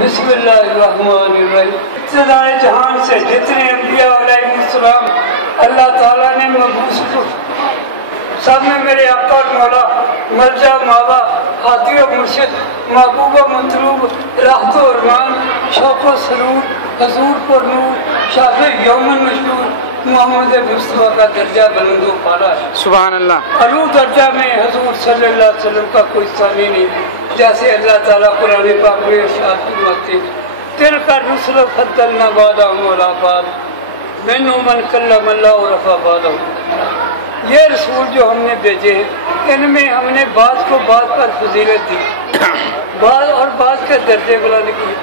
بسم اللہ الرحمن الرحیم۔ ابتدائے جہان سے جتنے انبیاء علیہ السلام اللہ تعالیٰ نے مبعوث کو سب میں میرے آقا اور مولا مرجع ماوا ہادی و مرشد محبوب و مطلوب راحت و ارمان شوق و سرور حضور پر نور شافع یومن مشہور محمد مصطفیٰ کا درجہ بلند و پالا ہے۔ سبحان اللہ۔ علو درجہ میں حضور صلی اللہ علیہ وسلم کا کوئی ثانی نہیں، جیسے اللہ تعالیٰ قرآن پاک میں ارشاد فرماتے ہیں تلک الرسل فضلنا بعضهم علی بعض منهم من کلم اللہ ورفع بعضهم۔ یہ رسول جو ہم نے بھیجے ہیں ان میں ہم نے بعض کو بعض پر فضیلت دی، بعض اور بعض کے درجے بلند کیے۔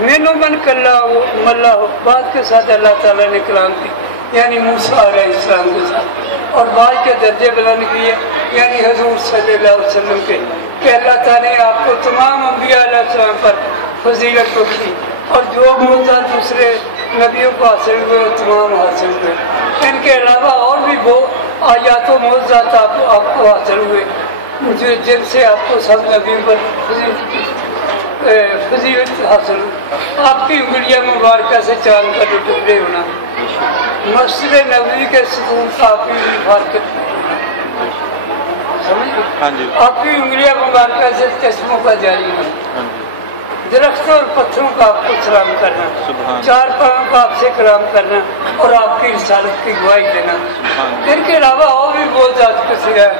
منهم من کلم اللہ، بعض کے ساتھ اللہ تعالیٰ نے کلام کی یعنی موسیٰ علیہ السلام کے ساتھ، اور بعض کے درجے بلند کیے یعنی حضور صلی اللہ علیہ وسلم کے، کہ اللہ تعالیٰ نے آپ کو تمام انبیاء علیہ السلام پر فضیلت بخشی، اور جو معجزات دوسرے نبیوں کو حاصل ہوئے وہ تمام حاصل ہوئے۔ ان کے علاوہ اور بھی وہ آیات و معجزات آپ کو حاصل ہوئے جن سے آپ کو سب نبیوں پر فضیلت حاصل ہوئی۔ آپ کی انگلیاں مبارکہ سے چاند کا ٹکڑے ہونا، مسجد نبوی کے ستون کا آپ کی مبارکت آپ کی انگلیاں مبارکہ سے چشموں کا جاری ہونا، درختوں اور پتھروں کا آپ کو سلام کرنا، چار پاؤں کا آپ سے کلام کرنا اور آپ کی رسالت کی گواہی دینا۔ ان کے علاوہ اور بھی بہت ذات کسی ہے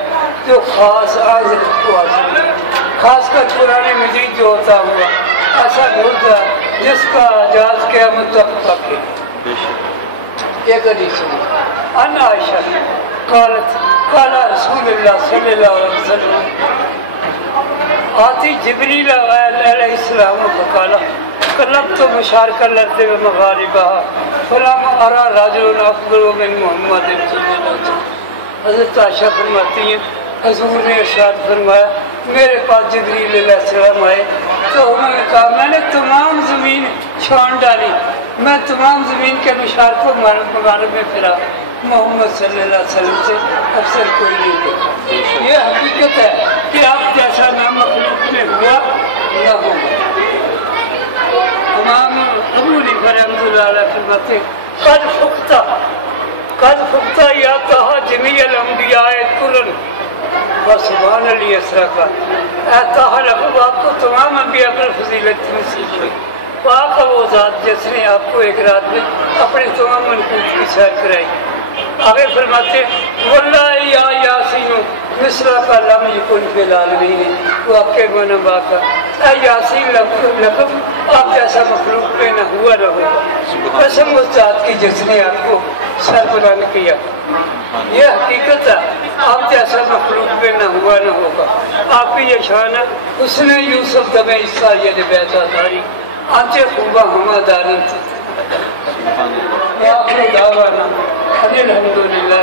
جو خاص حضرت کو حاصل ہے، خاص کر قرآن مجید جو ہوتا ہوا ایسا ہوتا جس کا اعجاز قیامت تک باقی ہے۔ ایک حدیث ہے ان عائشہ قالت قال رسول اللہ صلی اللہ علیہ وسلم آتی جبریل علیہ السلام فقال قلبت مشارق الارض ومغاربها فلم ارى رجل افضل من محمد صلی اللہ علیہ وسلم۔ حضرت عائشہ فرماتی ہیں حضور نے ارشاد فرمایا میرے پاس جبریل علیہ السلام آئے تو انہوں نے کہا میں نے تمام زمین چھان ڈالی، میں تمام زمین کے مشارق و مغارب میں پھرا، محمد صلی اللہ علیہ وسلم سے افسر کوئی نہیں دیکھا۔ یہ حقیقت ہے کہ آپ جیسا نہ مخلوق میں ہوا نہ ہوگا۔ امام ابو حنیفہ رحمۃ اللہ علیہ فرماتے قد فقتا یا کہا جمیع الانبیاء قرن سبحان علی اسرا کا اے کہا لقب آپ کو تمام انبیاء پر فضیلت نصیب ہوئی، پاک وہ ذات جس نے آپ کو ایک رات میں اپنے تمام منقوط کی سیر کرائی۔ آگے فرماتے واللہ یا یاسین مصرا کا لم یکن فی العالمین، وہ آپ کے گونا باقا اے یاسین لقب آپ جیسا مخلوق میں نہ ہوا نہ ہوگا، قسم اس ذات کی جس نے آپ کو سر بلند کیا۔ یہ حقیقت ہے آپ جیسا مخلوق میں نہ ہوا نہ ہوگا۔ آپ کی یہ شان ہے اس نے یوسف دم عیسیٰ یہ بیعت داری آنچے خوبہ ہما دارن سے۔ آخر دعوانا الحمدللہ